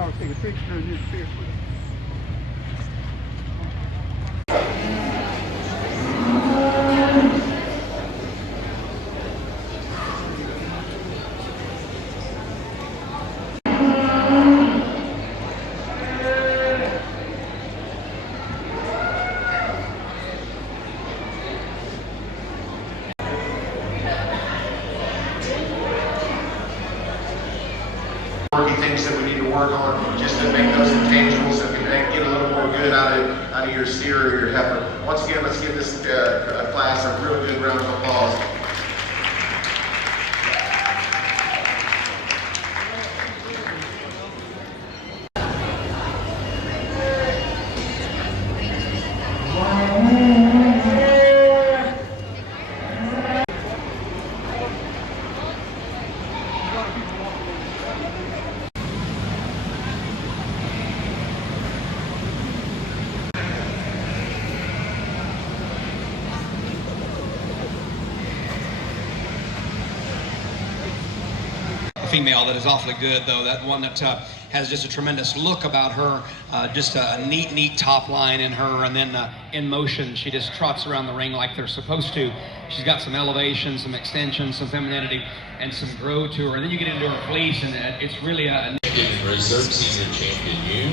I'll take a picture of this picture. Things that we need to work on just to make those intangibles so we can get a little more good out of your steer or your heifer. Once again, let's give this class a real good round of applause. Female that is awfully good, though, that one that has just a tremendous look about her, just a neat top line in her, and then in motion she just trots around the ring like they're supposed to. She's got some elevation, some extension, some femininity, and some grow to her, and then you get into her fleece, and it's really a reserve season champion. You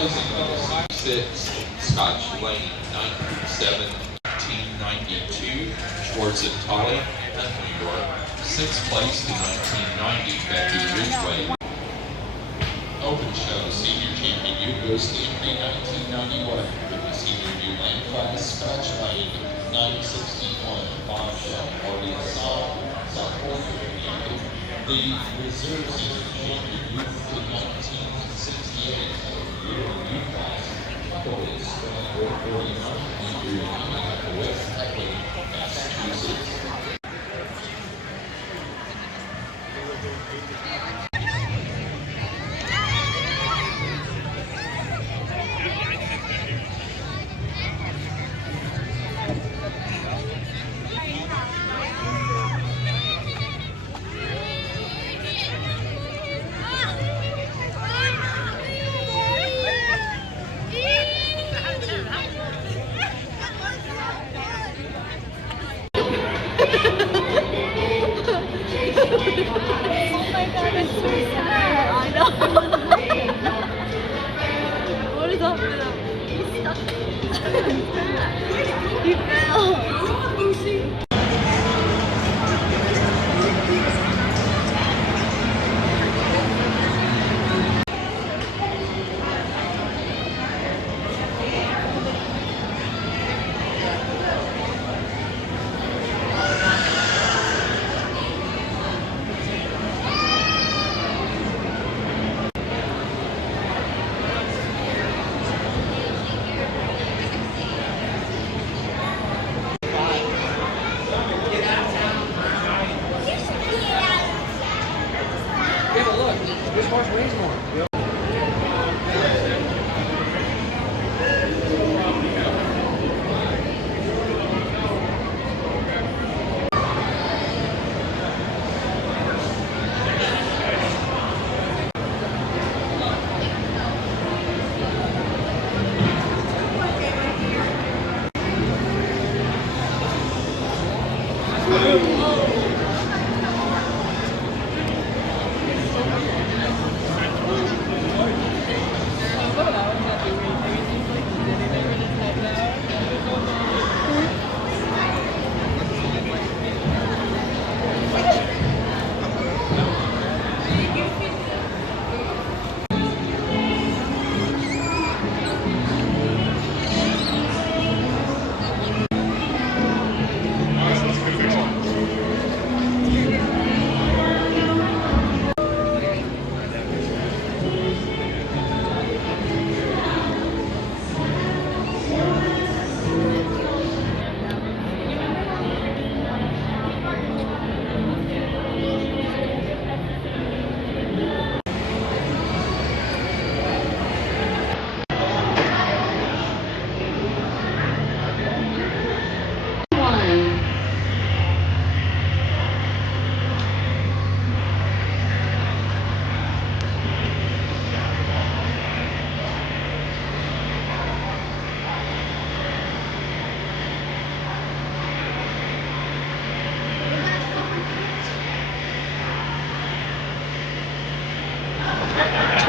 placing level 6, Scotch Lane, 907, 1992, Schwartz and Tully, New York. 6th place in 1990, Becky Ridgway. Open show, senior champion, you goes to entry 1991, with the senior new land class, Scotch Lane, 961, Bombshell, Morgan South Florida. The reserve senior champion, youth to 1968. Massachusetts.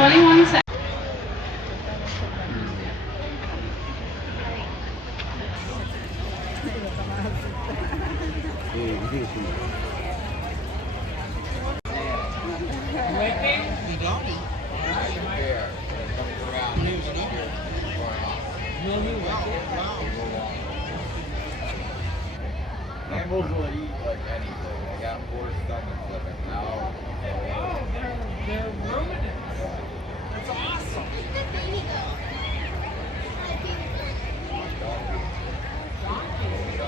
21 seconds. Camels will eat like anything. They got 4 stomachs like a cow. They're ruminants. That's awesome.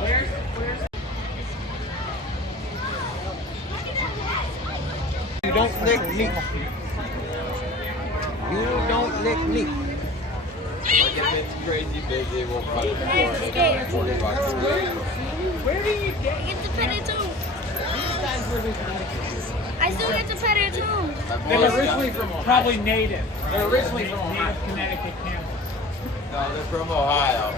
Where's You don't lick me. You don't lick me. Like if it's crazy busy, we'll cut it short. 40 bucks. Where do you get? Get to pet it too. These guys live in Connecticut. I still get to pet it too. They're originally from probably native. They're originally from Ohio. Connecticut camels. No, they're from Ohio.